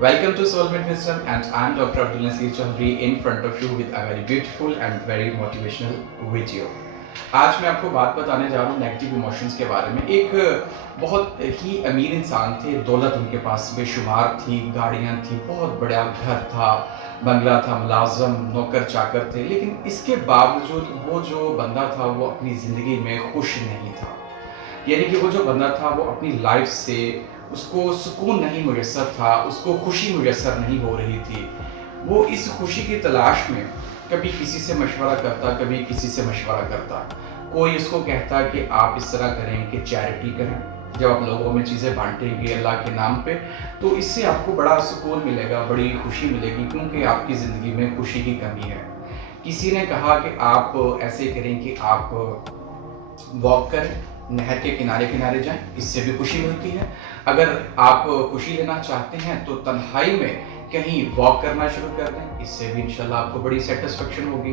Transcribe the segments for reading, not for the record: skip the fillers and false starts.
Welcome to Soulmate Wisdom, and I'm Dr. Abdul Nasir Chaudhary in front of you with a very beautiful and very motivational video. आज मैं आपको बात बताने जा रहा हूँ नेगेटिव इमोशंस के बारे में। एक बहुत ही अमीर इंसान थे, दौलत उनके पास बेशुमार थी, गाड़ियाँ थी, बहुत बड़ा घर था, बंगला था, मुलाज़म, नौकर चाकर थे, लेकिन इसके बावजूद वो जो बंदा था वो अपनी ज़िंदगी में खुश नहीं था। यानी कि वो जो बंदा था वो अपनी लाइफ से उसको सुकून नहीं मुयस्सर था, उसको खुशी मुयस्सर नहीं हो रही थी। वो इस खुशी की तलाश में कभी किसी से मशवरा करता, कभी किसी से मशवरा करता। कोई उसको कहता कि आप इस तरह करें कि चैरिटी करें, जब आप लोगों में चीज़ें बाँटेंगे अल्लाह के नाम पे, तो इससे आपको बड़ा सुकून मिलेगा, बड़ी खुशी मिलेगी, क्योंकि आपकी ज़िंदगी में खुशी की कमी है। किसी ने कहा कि आप ऐसे करें कि आप वॉक करें, नहर के किनारे-किनारे जाएँ, इससे भी खुशी मिलती है। अगर आप खुशी लेना चाहते हैं तो तन्हाई में कहीं वॉक करना शुरू कर दें, इससे भी इंशाल्लाह आपको बड़ी सैटिस्फैक्शन होगी।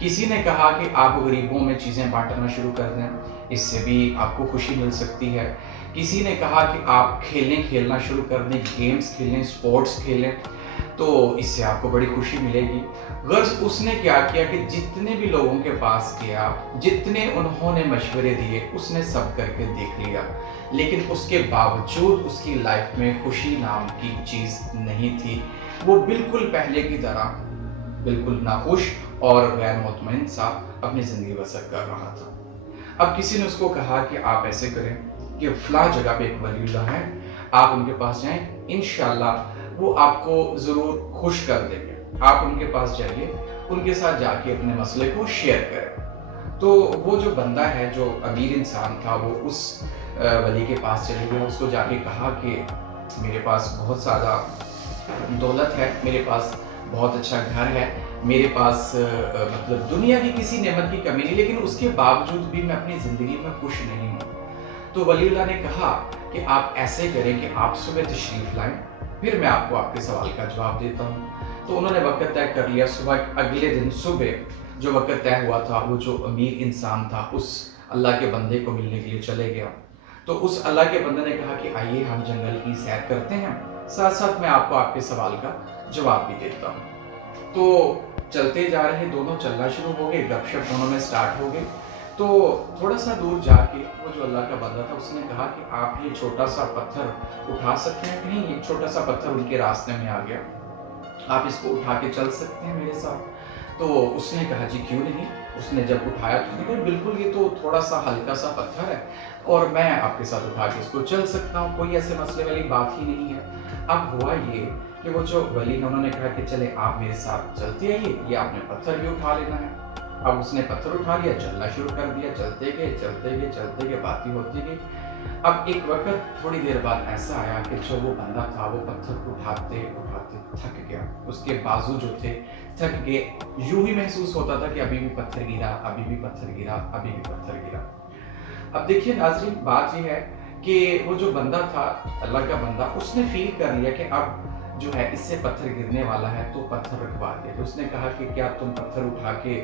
किसी ने कहा कि आप गरीबों में चीज़ें बाँटना शुरू कर दें, इससे भी आपको खुशी मिल सकती है। किसी ने कहा कि आप खेलना शुरू कर दें, गेम्स खेलें, स्पोर्ट्स खेलें, तो इससे आपको बड़ी खुशी मिलेगी। गर्ज़ उसने क्या किया कि जितने भी लोगों के पास गया, जितने उन्होंने मशवरे दिए, उसने सब करके देख लिया, लेकिन उसके बावजूद उसकी लाइफ में खुशी नाम की चीज़ नहीं थी। वो बिल्कुल पहले की तरह बिल्कुल नाखुश और गैर मुतमईन सा अपनी ज़िंदगी बसर कर रहा था। अब किसी ने उसको कहा कि आप ऐसे करें कि फ़लाँ जगह पे एक वलीउल्लाह है, आप उनके पास जाएँ, इंशाअल्लाह वो आपको ज़रूर खुश कर देंगे। आप उनके पास जाइए, उनके साथ जाके अपने मसले को शेयर करें। तो वो जो बंदा है, जो अमीर इंसान था, वो उस वली के पास चले गया, उसको जाके कहा कि मेरे पास बहुत ज़्यादा दौलत है, मेरे पास बहुत अच्छा घर है, मेरे पास मतलब दुनिया की किसी नेमत की कमी नहीं, लेकिन उसके बावजूद भी मैं अपनी ज़िंदगी में खुश नहीं हूँ। तो वलीउल्लाह ने कहा कि आप ऐसे करें कि आप सुबह तशरीफ़ लाएँ, फिर मैं आपको आपके सवाल का जवाब देता हूँ। तो उन्होंने वक़्त तय कर लिया, सुबह अगले दिन सुबह जो वक़्त तय हुआ था, वो जो अमीर इंसान था, उस अल्लाह के बंदे को मिलने के लिए चले गया। तो उस अल्लाह के बंदे ने कहा कि आइए हम जंगल की सैर करते हैं, साथ-साथ मैं आपको आपके सवाल का जवाब भी देता हूँ। तो चलते जा रहे दोनों, चलना शुरू हो गए, गपशप दोनों में स्टार्ट हो गई। तो थोड़ा-सा दूर जाके वो जो अल्लाह का बंदा था, उसने कहा कि आप ये छोटा-सा पत्थर उठा सकते हैं कहीं? एक छोटा-सा पत्थर उनके रास्ते में आ गया। आप इसको उठा के चल सकते हैं मेरे साथ? तो उसने कहा जी क्यों नहीं? उसने जब उठाया तो उसने कहा बिल्कुल, ये तो थोड़ा-सा हल्का-सा पत्थर है और मैं आपके साथ उठा के इसको चल सकता हूँ, कोई ऐसे मसले वाली बात ही नहीं है। अब हुआ ये कि वो जो वली है, उन्होंने कहा कि चले आप मेरे साथ चलते आइए, ये आपने पत्थर भी उठा लेना है। अब उसने पत्थर उठा लिया, चलना शुरू कर दिया, चलते गए, बातें होती गई। अब एक वक़्त थोड़ी देर बाद ऐसा आया कि जो वो बंदा था, वो पत्थर को उठाते-उठाते थक गया। उसके बाजू जो थे थक गए, यूँ ही महसूस होता था कि अभी भी पत्थर गिरा, अभी भी पत्थर गिरा, अभी भी पत्थर गिरा। अब देखिए नाज़रीन, बात ये है कि वो जो बंदा था, अल्लाह का बंदा, उसने फ़ील कर लिया कि अब जो है इससे पत्थर गिरने वाला है, तो पत्थर रखवा दिया। तो उसने कहा कि क्या तुम पत्थर उठा के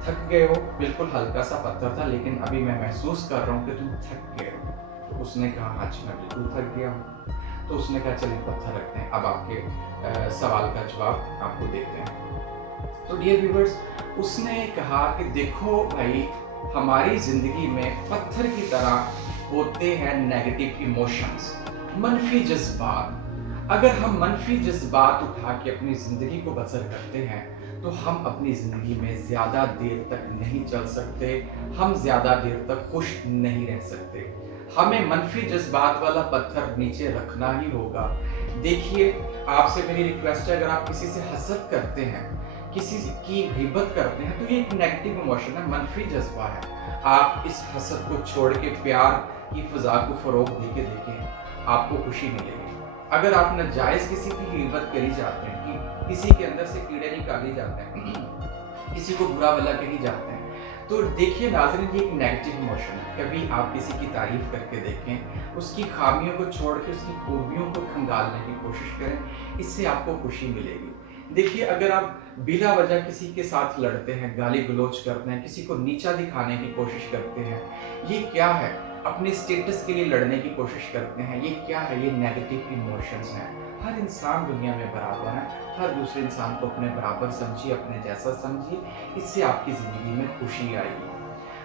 थक गए हो? बिल्कुल हल्का-सा पत्थर था, लेकिन अभी मैं महसूस कर रहा हूँ कि तुम थक गए हो। तो उसने कहा हाँ जी, मैं बिल्कुल थक गया हूँ। तो उसने कहा चलिए पत्थर रखते हैं, अब आपके सवाल का जवाब आपको देते हैं। तो डियर व्यूअर्स, उसने कहा कि देखो भाई, हमारी ज़िंदगी में पत्थर की तरह होते हैं नेगेटिव इमोशंस, मनफी जज़्बात। अगर हम मनफी जज़्बात उठा के अपनी ज़िंदगी को बसर करते हैं, तो हम अपनी ज़िंदगी में ज़्यादा देर तक नहीं चल सकते, हम ज़्यादा देर तक खुश नहीं रह सकते। हमें मनफी जज़्बात वाला पत्थर नीचे रखना ही होगा। देखिए, आपसे मेरी रिक्वेस्ट है, अगर आप किसी से हसद करते हैं, किसी की ग़ीबत करते हैं, तो ये एक नेगेटिव इमोशन है, मनफी जज़्बा है। आप इस हसद को छोड़ के प्यार की फ़ज़ा को फ़रोग़ दे के देखें, आपको खुशी मिलेगी। अगर आप नाजायज़ किसी की ग़ीबत करी जाते हैं, कि किसी के अंदर से कीड़े निकाले जाते हैं, किसी को बुरा भला कही जाते हैं, तो देखिए नाज़रीन, ये एक नेगेटिव इमोशन है। कभी आप किसी की तारीफ़ करके देखें, उसकी ख़ामियों को छोड़ के उसकी खूबियों को खंगालने की कोशिश करें, इससे आपको खुशी मिलेगी। देखिए, अगर आप बिला वजह किसी के साथ लड़ते हैं, गाली-गलौच करते हैं, किसी को नीचा दिखाने की कोशिश करते हैं, ये क्या है? अपने स्टेटस के लिए लड़ने की कोशिश करते हैं, ये क्या है? ये नेगेटिव इमोशंस हैं। हर इंसान दुनिया में बराबर है, हर दूसरे इंसान को अपने बराबर समझिए, अपने जैसा समझिए, इससे आपकी ज़िंदगी में खुशी आएगी।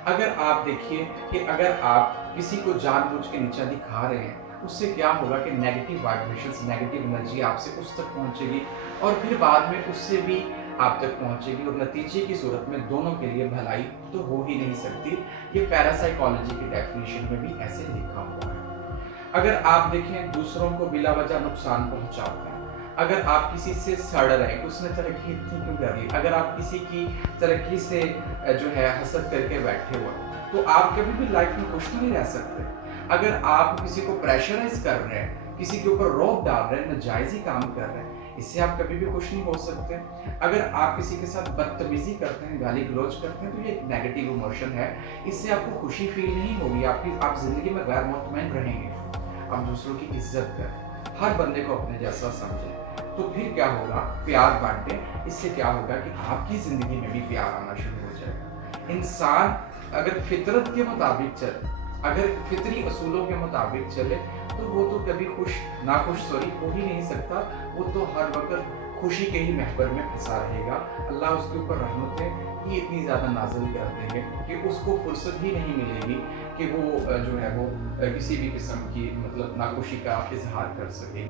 अगर आप देखिए कि अगर आप किसी को जानबूझ के नीचा दिखा रहे हैं, उससे क्या होगा कि नेगेटिव वाइब्रेशंस, नेगेटिव एनर्जी आपसे उस तक पहुँचेगी और फिर बाद में उससे भी आप तक पहुँचेगी और नतीजे की सूरत में दोनों के लिए भलाई तो हो ही नहीं सकती। ये पैरासाइकोलॉजी की डेफिनेशन में भी ऐसे लिखा हुआ है। अगर आप देखें दूसरों को बिला वजह नुकसान पहुँचाते हैं, अगर आप किसी से सड़ रहे हैं कि उसने तरक्की इतनी क्यों कर ली, अगर आप किसी की तरक्की से जो है हसद करके बैठे हुए हैं, तो आप कभी भी लाइफ में खुश नहीं रह सकते। अगर आप किसी को प्रेशराइज कर रहे हैं, किसी के ऊपर रोक डाल रहे हैं, नाजायज़ी काम कर रहे हैं, इससे आप कभी भी खुश नहीं हो सकते। अगर आप किसी के साथ बदतमीज़ी करते हैं, गाली गलौज करते हैं, तो ये एक नेगेटिव इमोशन है, इससे आपको खुशी फील नहीं होगी, आप ज़िंदगी में गैर मुतमईन रहेंगे। आप दूसरों की इज्जत करें, हर बंदे को अपने जैसा समझें, तो फिर क्या होगा, प्यार बांटें। इससे क्या होगा कि आपकी ज़िंदगी में भी प्यार आना शुरू हो जाएगा। इंसान अगर फितरत के मुताबिक चले, अगर फितरी असूलों के मुताबिक चले, तो वो तो कभी नाखुश हो ही नहीं सकता। वो तो हर वक्त खुशी के ही महफिल में फंसा रहेगा। अल्लाह उसके ऊपर रहमतें ही इतनी ज़्यादा नाज़िल कर देंगे कि उसको फुर्सत ही नहीं मिलेगी कि वो जो है वो किसी भी किस्म की मतलब नाखुशी का इज़हार कर सके।